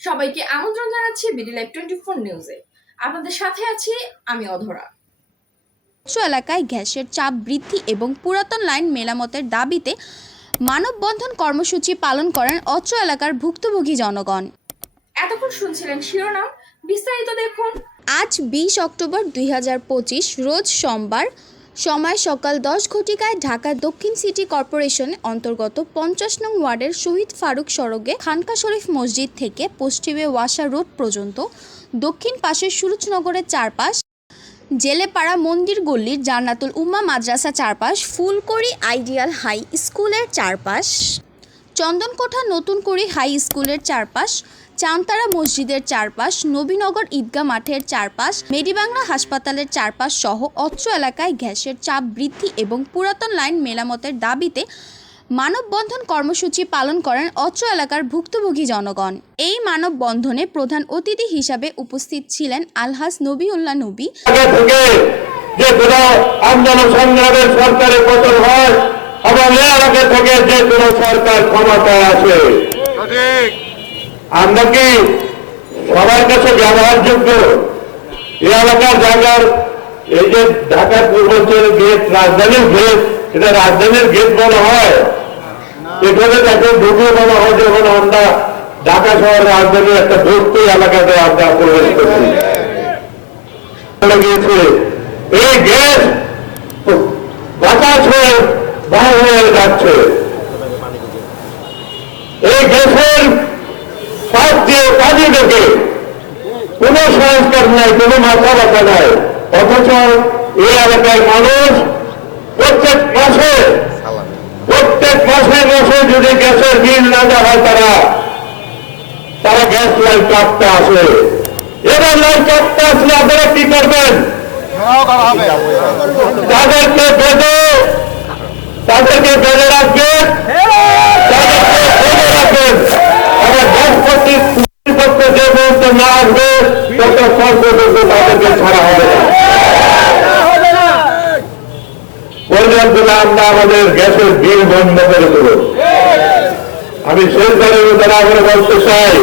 সবাইকে আমন্ত্রণ জানাচ্ছি বিডি লাইভ টোয়েন্টি ফোর নিউজে আপনাদের সাথে আছি আমি অধরা। উচ্চ এলাকায় গ্যাসের চাপ বৃদ্ধি এবং পুরাতন লাইন মেরামতের দাবিতে মানববন্ধন কর্মসূচি পালন করেন অত্র এলাকার ভুক্তভোগী জনগণ। এতক্ষণ শুনছিলেন শিরোনাম বিস্তারিত দেখুন। আজ বিশ অক্টোবর দুই হাজার পঁচিশ রোজ সোমবার সময় সকাল দশ ঘটিকায় ঢাকা দক্ষিণ সিটি কর্পোরেশন অন্তর্গত পঞ্চাশ নং ওয়ার্ডের শহীদ ফারুক সড়কে খানকা শরীফ মসজিদ থেকে পশ্চিমে ওয়াসা রোড পর্যন্ত, দক্ষিণ পাশে সুরুজনগরের চারপাশ, জেলেপাড়া মন্দির গল্লির জান্নাতুল উম্মা মাদ্রাসা চারপাশ, ফুলকড়ি আইডিয়াল হাই স্কুলের চারপাশ, চন্দনকোঠা নতুনকুড়ি হাই স্কুলের চারপাশ চামতারা মসজিদের চারপাশ নবীনগর ঈদগাহ মাঠের চারপাশ মেডিবাংলা হাসপাতালের চারপাশ সহ অত্র এলাকায় গ্যাসের চাপ বৃদ্ধি এবং পুরাতন লাইন মেরামতের দাবিতে মানববন্ধন কর্মসূচি পালন করেন অত্র এলাকার ভুক্তভোগী জনগণ। এই মানববন্ধনে প্রধান অতিথি হিসাবে উপস্থিত ছিলেন আলহাজ নবীউল্লাহ নবী। যে কোনো আন্দোলন সংগ্রামের সরকারের পতন হয় এবং এর থেকে যে কোনো সরকার ক্ষমতায় আসে। আমরা কি সবার কাছে ব্যবহারযোগ্য? এই এলাকার জায়গার এই যে ঢাকার পূর্বাঞ্চলের গেট রাজধানীর গেট এটা রাজধানীর গেট বলা হয়। এখানে তাকে ঢুকে বলা হয় যখন আমরা ঢাকা শহরের রাজধানীর একটা ভর্তি এলাকাতে আমরা প্রবেশ করছি। এই গ্যাস বাতাস হয়ে বায়ু হয়ে যাচ্ছে। এই গ্যাসের পানি ঢোকে কোন সংস্কার নাই, কোন মাথা ব্যথা নাই। অথচ এই এলাকার মানুষ প্রত্যেক মাসে প্রত্যেক মাসে মাসে যদি গ্যাসের বিল না দেওয়া হয় তারা তারা গ্যাস লাইন কাটতে আসে। এবার লাইন কাটতে আসলে আপনারা কি করবেন? তাদেরকে বেঁধে তাদেরকে বেঁধে রাখবেন তাদেরকে বেঁধে রাখবেন আবার গ্যাস কর্তৃপক্ষ যে মুহূর্তে না আসবে তত পর্যন্ত তাদেরকে ছাড়া হবে না। পর্যন্ত আমরা আমাদের গ্যাসের বিল বন্ধ করে দেব। আমি শেষ বারের তারা আমরা বলতে চাই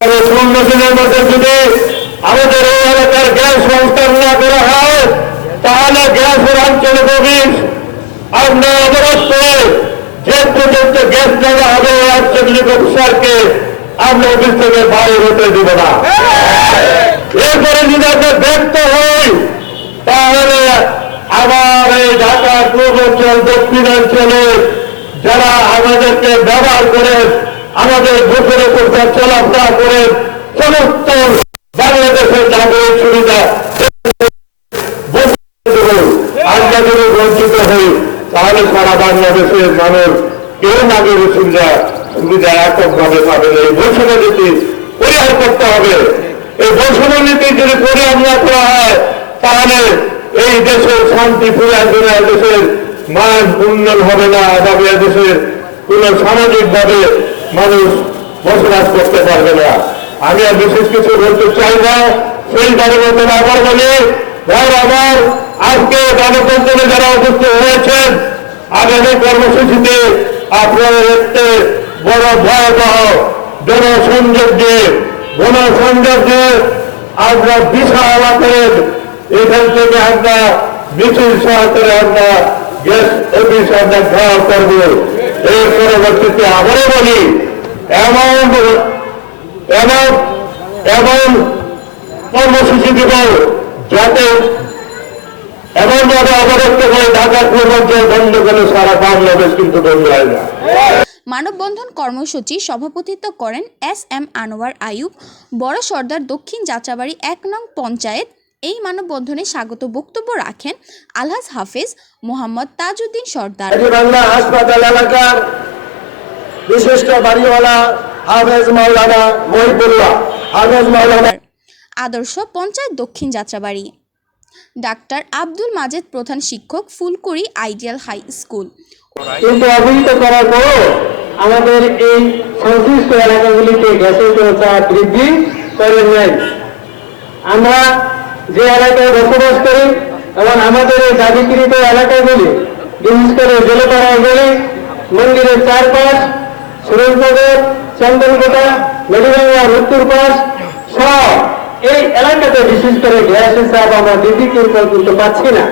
পনেরো দিনের মধ্যে যদি আমাদের এই এলাকার গ্যাস সংস্কার না করা হয়, তাহলে গ্যাসের অঞ্চলে প্রবেশ আমরা অবরোধ করে যে পর্যন্ত গ্যাস দেওয়া হবে আঞ্চলিক অফিসারকে আমরা অফিস থেকে বাইরে হতে দিব না। এরপরে যদি আমরা ব্যক্ত হই, তাহলে আবার এই ঢাকা পূর্বাঞ্চল দক্ষিণাঞ্চলে যারা আমাদেরকে ব্যবহার করে, আমাদের বুকের উপর চলাফেরা করে, সমস্ত বাংলাদেশের নাগরিক সুবিধা আমরা যদি বঞ্চিত হই, তাহলে সারা বাংলাদেশের মানুষ কেউ নাগরিক সুবিধা সুবিধা এককভাবে পাবে না। এই বৈষম্য নীতি পরিহার করতে হবে এই বৈষম্য নীতি যদি পরিহার না করা হয়, তাহলে এই দেশের শান্তি ফিরে দেশের মান উন্নয়ন হবে না এবং দেশের কোন সামাজিক ভাবে মানুষ বসবাস করতে পারবে না আমি আর বিশেষ কিছু বলতে চাই না, সেই মতন আবার বলি ভাই আমার, আজকে গণতন্ত্রে যারা উপস্থিত হয়েছেন, আগামী কর্মসূচিতে আপনারা দেখতে বড় ভয়াবহ জনসংযোগ দিয়ে গণসংযোগ দিয়ে আমরা বিশাল আকারের এখান থেকে আমরা মিছিল সহকারে আমরা গ্যাস অফিস আমরা ঘর করব। এর পরবর্তীতে আবারও বলি, এমন এমন এমন কর্মসূচি দেব যাতে এমন ভাবে অবরোধ করে ঢাকা পূর্বাঞ্চল বন্ধ করে সারা বাংলাদেশ কিন্তু বন্ধ হয় না। মানববন্ধন কর্মসূচি সভাপতিত্ব করেন এস এম আনোয়ার আয়ুব বড় সর্দার দক্ষিণ যাত্রাবাড়ি এক নং পঞ্চায়েত। এই মানববন্ধনে স্বাগত বক্তব্য রাখেন আলহাজ হাফেজ মোহাম্মদ তাজউদ্দিন সর্দার। বাংলা হাসপাতাল এলাকার বিশিষ্ট বাড়িওয়ালা হাফেজ মাওলানা মহিবুল্লাহ। হাফেজ মাওলানা আদর্শ পঞ্চায়েত দক্ষিণ যাত্রাবাড়ি ডাক্তার আব্দুল মাজেদ প্রধান শিক্ষক ফুলকুড়ি আইডিয়াল হাই স্কুল। কিন্তু অবহিত করার পরও আমাদের এই সংশ্লিষ্ট এলাকাগুলিতে গ্যাসের চাপ বৃদ্ধি করে নাই। আমরা যে এলাকায় বসবাস করি এবং আমাদের এই দাবিকৃত এলাকাগুলি বিশেষ করে জেলেপাড়া গলি, মন্দিরের চারপাশ সুরেন্দ্রনগর চন্দনকোটা পাশ উত্তর পাশ সহ এই এলাকাতে বিশেষ করে গ্যাসের চাপ আমরা দিদিকে কিন্তু পাচ্ছি না।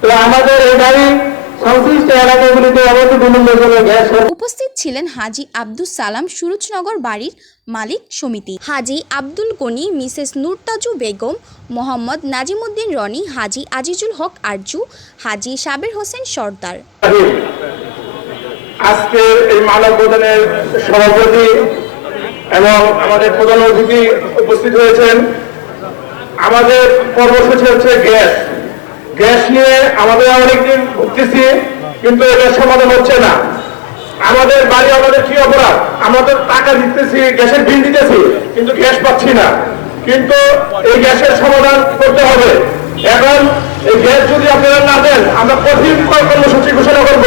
তো আমাদের এই দাবি সংশ্লিষ্ট এলাকাগুলিতে অবৈধ বিলম্বের জন্য গ্যাস উপস্থিত ছিলেন হাজি আব্দুল সালাম সুরুজনগর বাড়ির মালিক সমিতি। হাজি আব্দুল গনি মিসেস নুরতাজু বেগম মোহাম্মদ নাজিমুদ্দিন রনি হাজি আজিজুল হক আরজু হাজি সাবের হোসেন সর্দার। আজকের এই মানববন্ধনের সভাপতি এবং আমাদের প্রধান অতিথি উপস্থিত হয়েছেন। আমাদের কর্মসূচি হচ্ছে গ্যাস। গ্যাস নিয়ে আমাদের অনেকদিন ভুগতেছি কিন্তু এটার সমাধান হচ্ছে না। আমাদের বাড়ি, আমাদের কি অপরাধ? আমাদের টাকা দিতেছি, গ্যাসের বিল দিতেছি, কিন্তু গ্যাস পাচ্ছি না। কিন্তু এই গ্যাসের সমাধান করতে হবে। এখন এই গ্যাস যদি আপনারা না দেন, আমরা কঠিন কর্মসূচি ঘোষণা করব।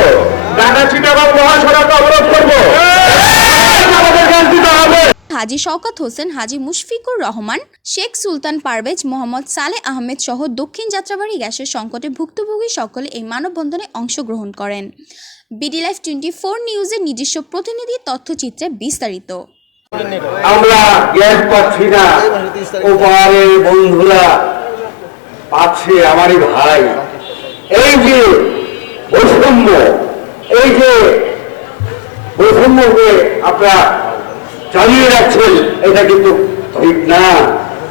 ঢাকা চিটাগাং মহাসড়ক অবরোধ করব আমাদের গ্যাস দিতে হবে হাজি শওকত হোসেন, হাজি মুশফিকুর রহমান, শেখ সুলতান পারভেজ, মোহাম্মদ সালে আহমেদ সহ দক্ষিণ যাত্রাবাড়ি গ্যাসের সংকটে ভুক্তভোগী সকলে এই মানববন্ধনে অংশগ্রহণ করেন। বিডি লাইফ টোয়েন্টি ফোর নিউজের নিজস্ব প্রতিনিধি তথ্যচিত্রে বিস্তারিত। আমরা গ্যাস পাচ্ছি না। ওপারে বন্ধুরা পাচ্ছে আমারই ভাই। এই যে বৈষম্য, এই যে বৈষম্যকে আপনারা চালিয়ে যাচ্ছেন, এটা কিন্তু ঠিক না।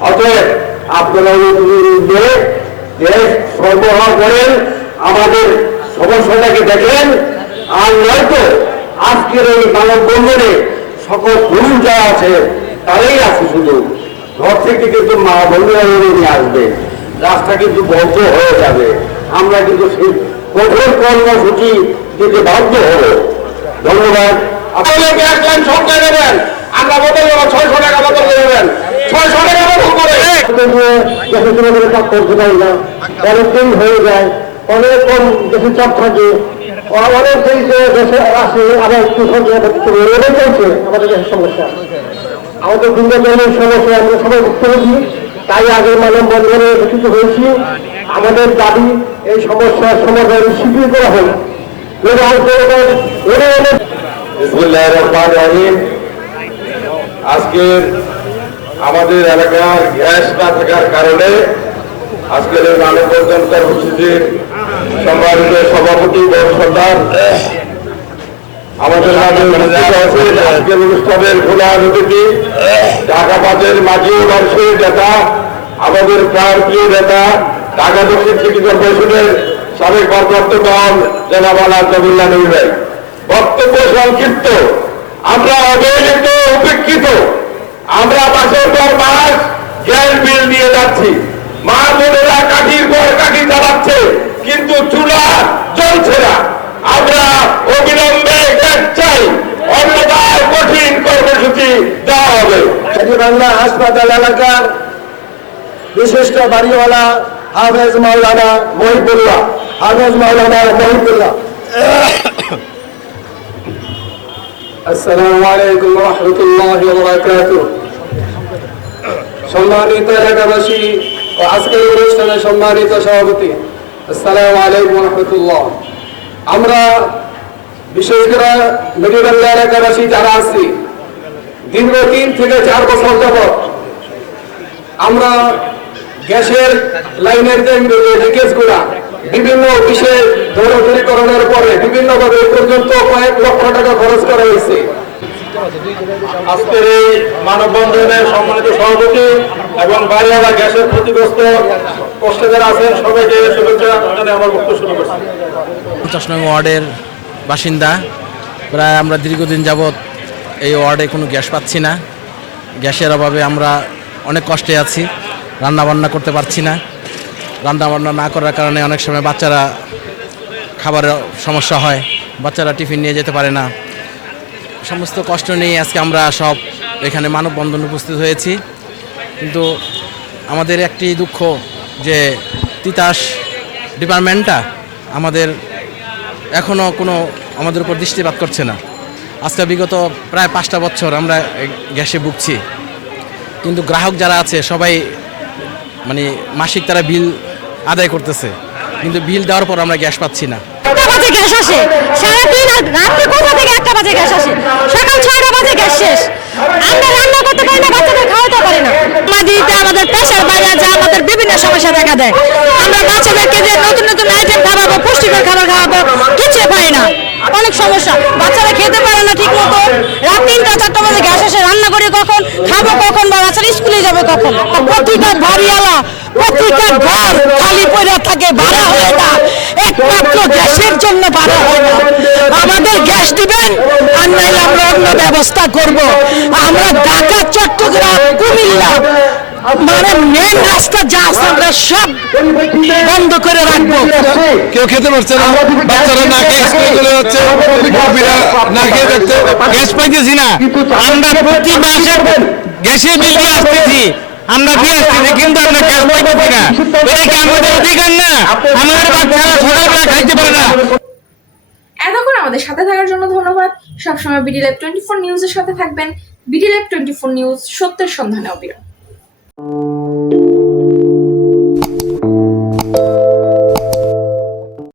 অতএব আপনারা বিরুদ্ধে দেশ সরবরাহ করেন, আমাদের সমস্যাটাকে দেখেন। আর নয়তো আজকের এই মানববন্ধনে সকল পুরুষ যারা আছে, তারাই আছে শুধু। ঘর থেকে কিন্তু মা বন্ধুরা নিয়ে আসবে। রাস্তা কিন্তু বন্ধ হয়ে যাবে। আমরা কিন্তু সেই কঠোর কর্মসূচি দিতে বাধ্য হব। ধন্যবাদ। আপনাদের গ্যাস লাইন সরকার দেবেন আমরা বদল দেবো ছয়শো টাকা বদল দেবেন। ছয়শো টাকা বদল করে। অনেকদিন হয়ে যায় অনেক কম বেশি চাপ থাকে অনেক দেশে দেশে আসে আবার একটু সংখ্যা চলছে আমাদের দেশের সমস্যা। আমাদের ভিন্নজনের সমস্যা আমরা সবাই ভুক্তভোগী তাই আগের মানব বন্ধনে একত্রিত হয়েছি। আমাদের দাবি এই সমস্যার সমাধান শিগগির করা হোক। এবং এরা অনেক আজকের আমাদের এলাকার গ্যাস না থাকার কারণে আজকের এই মানববন্ধন কর্মসূচির সম্মানিত সভাপতি বড় সর্দার আমাদের আজকের অনুষ্ঠানের প্রধান অতিথি, ঢাকা পাঁচের মাঝি মানুষের নেতা, আমাদের প্রাণ প্রিয় নেতা, ঢাকা দক্ষিণ সিটি কর্পোরেশনের সাবেক ভারপ্রাপ্ত দল, জনাব আলাদুল্লাহ নবী ভাই। বক্তব্য সংক্ষিপ্ত। আমরা অবহেলিত, উপেক্ষিত। আমরা মাসের পর মাস গ্যাস বিল দিয়ে যাচ্ছি। মা বোনেরা কাঠির পর কাঠি চালাচ্ছে, কিন্তু চুলা জ্বলছে না। আমরা অবিলম্বে গ্যাস চাই অন্যথায় কঠিন কর্মসূচি দেওয়া হবে। বাংলা হাসপাতাল এলাকার বিশিষ্ট বাড়িওয়ালা হাফেজ মাওলানা মহিবুল্লাহ। হাফেজ মাওলানা মহিবুল্লাহ। আসসালামু আলাইকুম রহমতুল্লাহ সম্মানিত এলাকাবাসী ও আজকের অনুষ্ঠানে সম্মানিত সভাপতি আসসালামু আলাইকুম রহমতুল্লাহ আমরা বিশেষ করে মেডিকেল এলাকাবাসী যারা আছি দীর্ঘ তিন থেকে চার বছর যাবৎ আমরা গ্যাসের লাইনের যে লিকেজগুলা বিভিন্ন অফিসে দৌড়দৌড়িকরণের পরে বিভিন্নভাবে এ পর্যন্ত কয়েক লক্ষ টাকা খরচ করা হয়েছে। আজকের এই মানববন্ধনের সম্মানিত সভাপতি এবং বাড়িওয়ালা গ্যাসের ক্ষতিগ্রস্ত কষ্টে যারা আছেন সবাইকে শুভেচ্ছা জানিয়ে আমার বক্তব্য শুরু করছি। পঞ্চাশ নং ওয়ার্ডের বাসিন্দা। প্রায় আমরা দীর্ঘদিন যাবৎ এই ওয়ার্ডে কোনো গ্যাস পাচ্ছি না। গ্যাসের অভাবে আমরা অনেক কষ্টে আছি রান্না বান্না করতে পারছি না। রান্না বান্না না করার কারণে অনেক সময় বাচ্চারা খাবারের সমস্যা হয়, বাচ্চারা টিফিন নিয়ে যেতে পারে না। সমস্ত কষ্ট নিয়ে আজকে আমরা সব এখানে মানববন্ধন উপস্থিত হয়েছি। কিন্তু আমাদের একটি দুঃখ যে তিতাস ডিপার্টমেন্টটা আমাদের এখনও কোনো আমাদের উপর দৃষ্টিপাত করছে না। আজকে বিগত প্রায় পাঁচটা বছর আমরা গ্যাসে ভুগছি। কিন্তু গ্রাহক যারা আছে সবাই মানে মাসিক তারা বিল আদায় করতেছে। কিন্তু বিল দেওয়ার পর আমরা গ্যাস পাচ্ছি না। গ্যাস আসে? সারাদিন রাত্রে কোথা থেকে একটা বাজে গ্যাস আসে? সকাল ছয়টা বাজে গ্যাস শেষ। আমরা রান্না করতে পারি না, বাচ্চাদের খাওয়াতে পারি না। মাদিতে আমাদের প্রেশার বাড়ে যা আমাদের বিভিন্ন সমস্যা দেখা দেয়। আমরা বাচ্চাদেরকে যে নতুন নতুন আইটেম খাওয়াবো, পুষ্টিকর খাবার খাওয়াবো কিছু পাই না। অনেক সমস্যা। বাচ্চারা খেতে পারে না ঠিক মতো রাত তিনটা, চারটা বাজে গ্যাস আসে রান্না করে কখন? খাব কখন বা বাচ্চারা স্কুলে যাবে কখন? পত্রিকার ভারিয়ালা পত্রিকার ঘর খালি পড়ে থাকে, ভাড়া হয় না একমাত্র গ্যাসের জন্য ভাড়া হয় না। আমাদের গ্যাস দিবেন, আর নাইলে আমরা অন্য ব্যবস্থা করব। আমরা ঢাকা, চট্টগ্রাম, কুমিল্লা মানে মেন রাস্তা যা আছে আমরা সব বন্ধ করে রাখব। কেউ খেতে পারছে না। বাচ্চারা না স্কুলে চলে যাচ্ছে। না খেয়ে যাচ্ছে গ্যাস পাইতেছি না। আমরা প্রতি মাসে গ্যাসের বিল দিয়ে আসতেছি। আমরা দিয়ে আসছি কিন্তু আমরা গ্যাস পাইতেছি না। এটা কি আমাদের অধিকার না? আমাদের বাচ্চারা সকালবেলা খাইতে পারে না। এতক্ষণ আমাদের সাথে থাকার জন্য ধন্যবাদ। সবসময় বিডি লাইভ টোয়েন্টি ফোর নিউজের সাথে থাকবেন। BD live twenty four news সত্যের সন্ধানে অবিরাম।